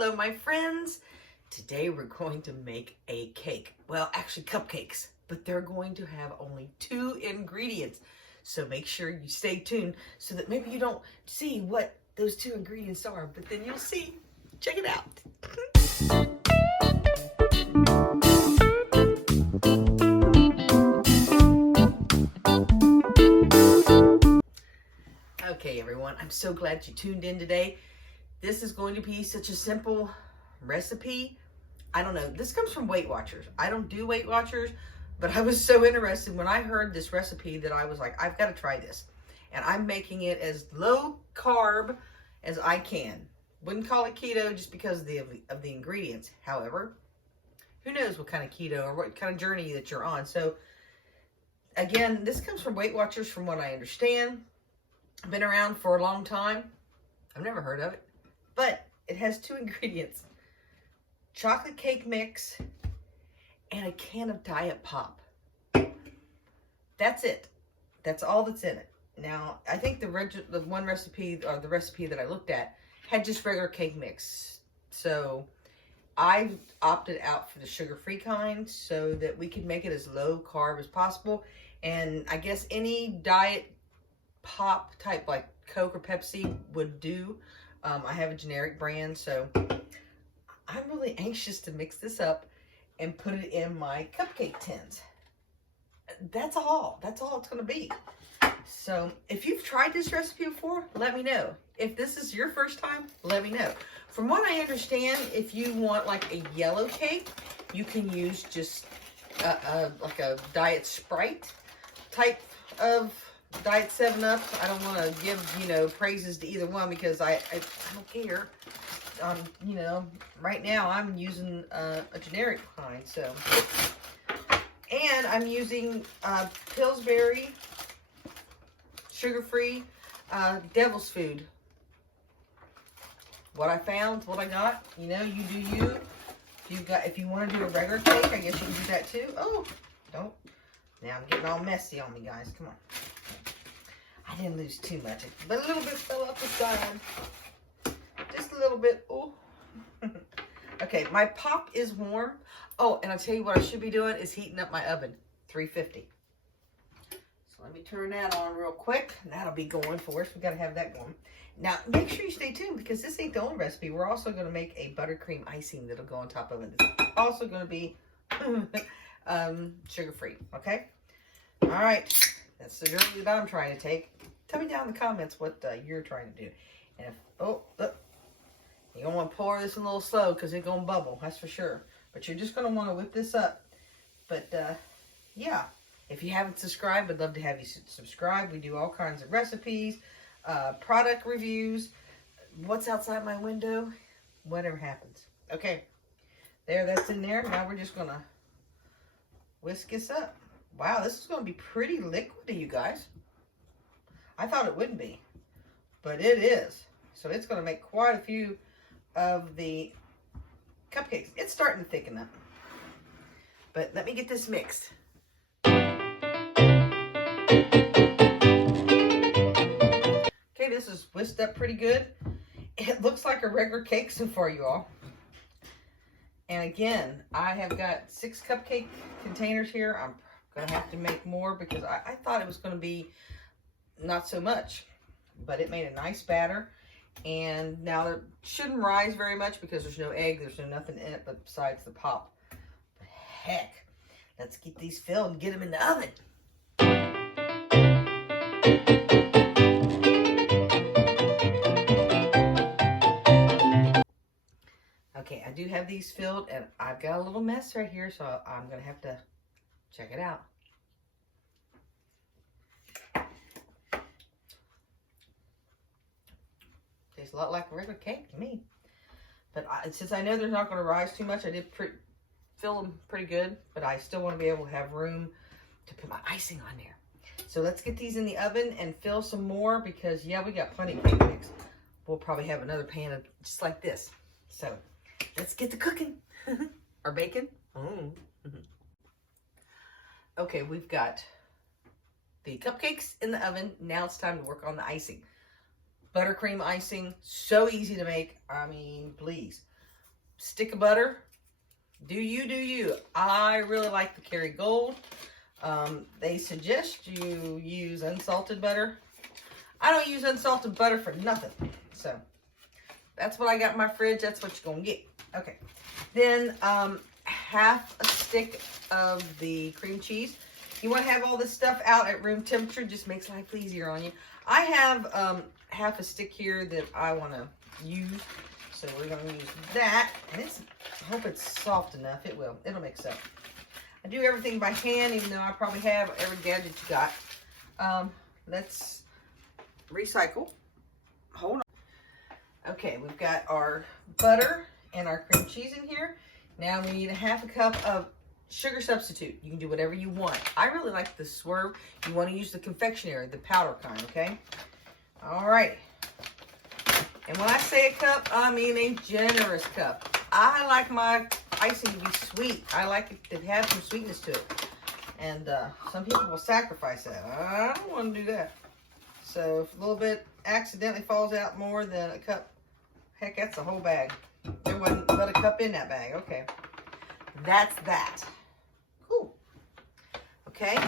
Hello, my friends. Today we're going to make a cake. Well, actually cupcakes, but they're going to have only 2 ingredients. So make sure you stay tuned so that maybe you don't see what those 2 ingredients are, but then you'll see. Check it out. Okay, everyone, I'm so glad you tuned in today. This is going to be such a simple recipe. I don't know, this comes from Weight Watchers. I don't do Weight Watchers, but I was so interested when I heard this recipe that I was like, I've got to try this. And I'm making it as low carb as I can. Wouldn't call it keto just because of the ingredients. However, who knows what kind of keto or what kind of journey that you're on. So again, this comes from Weight Watchers from what I understand. I've been around for a long time. I've never heard of it. But it has 2 ingredients. Chocolate cake mix and a can of Diet Pop. That's it. That's all that's in it. Now, I think the one recipe, or the recipe that I looked at, had just regular cake mix. So I opted out for the sugar-free kind so that we could make it as low carb as possible. And I guess any Diet Pop type like Coke or Pepsi would do. I have a generic brand, so I'm really anxious to mix this up and put it in my cupcake tins. That's all it's going to be. So if you've tried this recipe before, let me know. If this is your first time, let me know. From what I understand, if you want like a yellow cake, you can use just like a Diet Sprite type of Diet 7-Up. I don't want to give, praises to either one because I don't care. Right now I'm using a generic kind, so. And I'm using Pillsbury sugar-free Devil's Food. What I found, what I got, you do you. If you want to do a regular cake, I guess you can do that too. Oh, don't. Now I'm getting all messy on me, guys. Come on. I didn't lose too much, but a little bit fell off the side. Just a little bit. Oh. Okay, my pop is warm. Oh, and I'll tell you what I should be doing is heating up my oven, 350. So let me turn that on real quick. That'll be going for us. We got to have that going. Now, make sure you stay tuned because this ain't the only recipe. We're also going to make a buttercream icing that'll go on top of it. It's also going to be sugar-free, okay? All right. That's the journey that I'm trying to take. Tell me down in the comments what you're trying to do. And if, you're going to want to pour this a little slow because it's going to bubble, that's for sure. But you're just going to want to whip this up. But, yeah. If you haven't subscribed, I'd love to have you subscribe. We do all kinds of recipes, product reviews, what's outside my window, whatever happens. Okay. There, that's in there. Now we're just going to whisk this up. Wow, this is going to be pretty liquidy, you guys. I thought it wouldn't be, but it is. So it's going to make quite a few of the cupcakes. It's starting to thicken up. But let me get this mixed. Okay, this is whisked up pretty good. It looks like a regular cake so far, you all. And again, I have got 6 cupcake containers here. I'm going to have to make more because I thought it was going to be not so much. But it made a nice batter. And now it shouldn't rise very much because there's no egg. There's no nothing in it but besides the pop. But heck, let's get these filled and get them in the oven. Okay, I do have these filled, and I've got a little mess right here, so I'm going to have to check it out. Tastes a lot like a regular cake to me. But since I know they're not going to rise too much, I did fill them pretty good, but I still want to be able to have room to put my icing on there. So let's get these in the oven and fill some more because, yeah, we got plenty of cake mix. We'll probably have another pan of just like this. So let's get to cooking. Or baking. Oh. Okay, we've got the cupcakes in the oven. Now it's time to work on the icing. Buttercream icing, so easy to make. I mean, please. stick of butter. Do you, do you. I really like the Kerrygold. They suggest you use unsalted butter. I don't use unsalted butter for nothing. So, that's what I got in my fridge. That's what you're going to get. Okay. Then, half a stick of the cream cheese. You want to have all this stuff out at room temperature. Just makes life easier on you. I have half a stick here that I want to use. So we're going to use that. And I hope it's soft enough. It will. It'll mix up. I do everything by hand, even though I probably have every gadget you got. Let's recycle. Hold on. Okay, we've got our butter and our cream cheese in here. Now we need a half a cup of sugar substitute. You can do whatever you want. I really like the Swerve. You want to use the confectionery, the powder kind, okay? All right. And when I say a cup, I mean a generous cup. I like my icing to be sweet. I like it to have some sweetness to it. And some people will sacrifice that. I don't want to do that. So if a little bit accidentally falls out more than a cup, heck, that's a whole bag. There wasn't but a cup in that bag. Okay. That's that. Cool. Okay.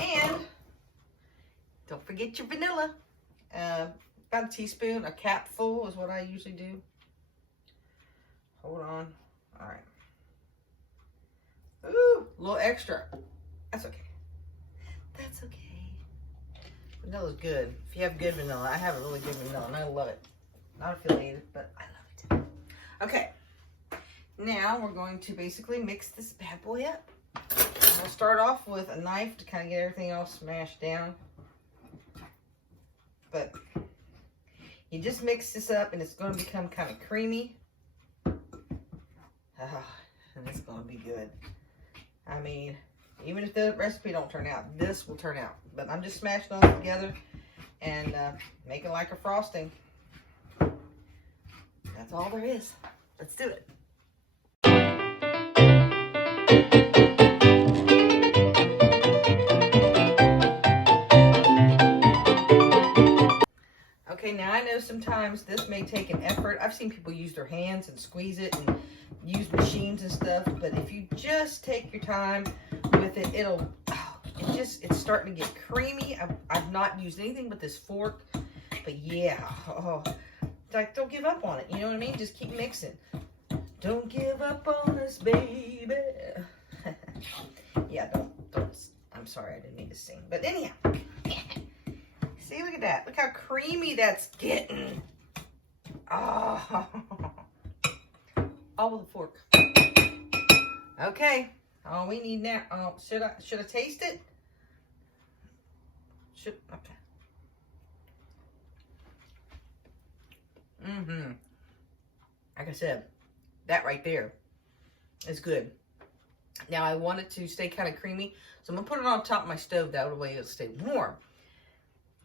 And don't forget your vanilla. About a teaspoon, a cap full is what I usually do. Hold on. All right. Ooh, a little extra. That's okay. That's okay. Vanilla's good. If you have good vanilla, I have a really good vanilla and I love it. Not affiliated, but I love it. Okay. Now we're going to basically mix this bad boy up. I'll start off with a knife to kind of get everything all smashed down. But you just mix this up and it's going to become kind of creamy. And it's going to be good. I mean, even if the recipe don't turn out, this will turn out. But I'm just smashing all together and making like a frosting. That's all there is. Let's do it. Okay, now I know sometimes this may take an effort. I've seen people use their hands and squeeze it and use machines and stuff, but if you just take your time with it, it's starting to get creamy. I've not used anything but this fork, but yeah, like don't give up on it. You know what I mean? Just keep mixing. Don't give up on us, baby. Yeah, don't. I'm sorry, I didn't mean to sing, but anyhow. See, look at that. Look how creamy that's getting. Oh. All with a fork. Okay. All we need now. Oh, should I taste it? Okay. Like I said, that right there is good. Now I want it to stay kind of creamy, so I'm gonna put it on top of my stove. That way it'll stay warm.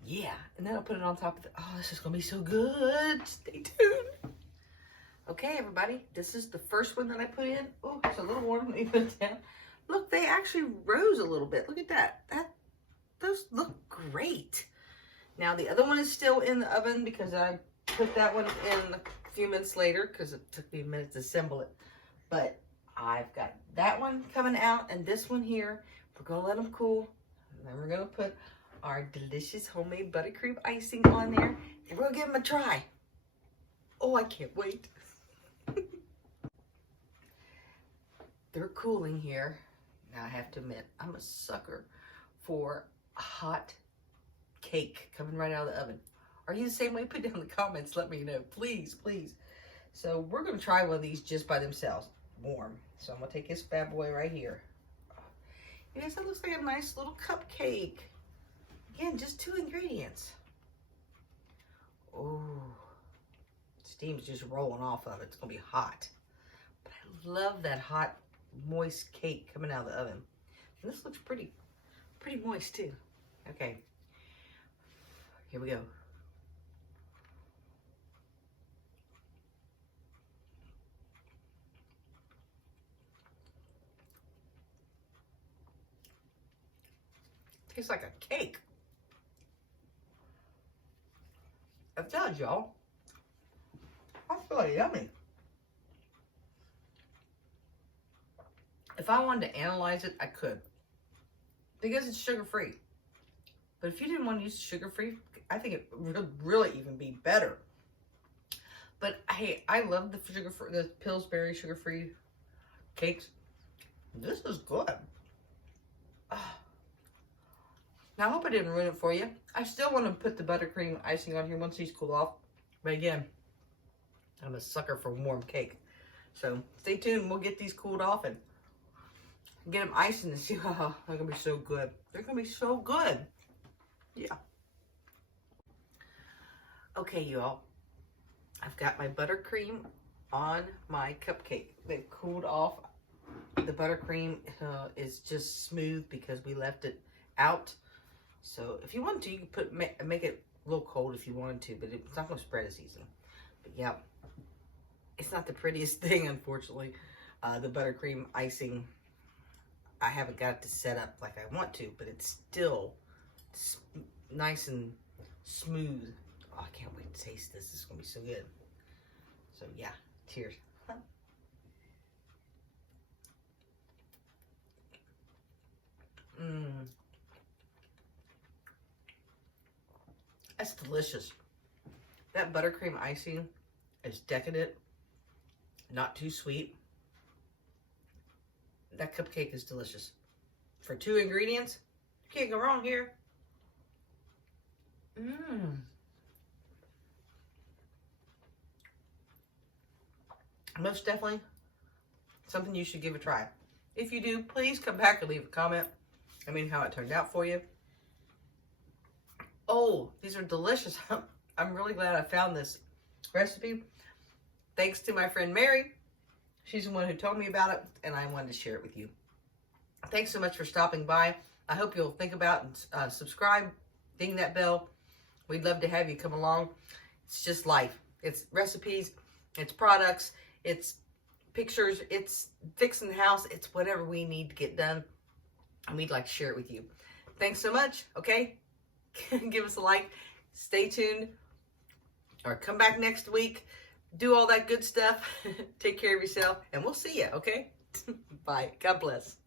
Yeah, and then I'll put it on top of the, oh, this is going to be so good. Stay tuned. Okay, everybody, this is the first one that I put in. Oh, it's a little warm. Let me put it down. Look, they actually rose a little bit. Look at that. Those look great. Now, the other one is still in the oven because I put that one in a few minutes later because it took me a minute to assemble it. But I've got that one coming out and this one here. We're going to let them cool. And then we're going to put our delicious homemade buttercream icing on there, and we'll give them a try. Oh, I can't wait. They're cooling here. Now I have to admit, I'm a sucker for a hot cake coming right out of the oven. Are you the same way? Put down in the comments, let me know, please, please. So we're gonna try one of these just by themselves, warm. So I'm gonna take this bad boy right here. Yes, that looks like a nice little cupcake. Again, just 2 ingredients. Oh, steam's just rolling off of it. It's gonna be hot. But I love that hot, moist cake coming out of the oven. And this looks pretty moist too. Okay, here we go. Tastes like a cake. I tell y'all, I feel like yummy. If I wanted to analyze it, I could. Because it's sugar-free. But if you didn't want to use sugar-free, I think it would really even be better. But hey, I love the Pillsbury sugar-free cakes. This is good. Now, I hope I didn't ruin it for you. I still want to put the buttercream icing on here once these cool off. But again, I'm a sucker for warm cake. So stay tuned. We'll get these cooled off and get them icing and see how they're going to be so good. They're going to be so good. Yeah. Okay, y'all. I've got my buttercream on my cupcake. They've cooled off. The buttercream is just smooth because we left it out. So if you want to, you can make it a little cold if you wanted to, but it's not going to spread as easy. But yeah, it's not the prettiest thing, unfortunately. The buttercream icing, I haven't got it to set up like I want to, but it's still nice and smooth. Oh, I can't wait to taste this. This is going to be so good. So yeah, cheers. That's delicious. That buttercream icing is decadent, not too sweet. That cupcake is delicious. For 2 ingredients, you can't go wrong here. Most definitely something you should give a try. If you do, please come back and leave a comment. I mean, how it turned out for you. Oh, these are delicious. I'm really glad I found this recipe. Thanks to my friend Mary. She's the one who told me about it, and I wanted to share it with you. Thanks so much for stopping by. I hope you'll think about and subscribe, ding that bell. We'd love to have you come along. It's just life. It's recipes, it's products, it's pictures, it's fixing the house, it's whatever we need to get done, and we'd like to share it with you. Thanks so much, okay? Give us a like, stay tuned, or come back next week, do all that good stuff. Take care of yourself, and we'll see you, okay? Bye. God bless.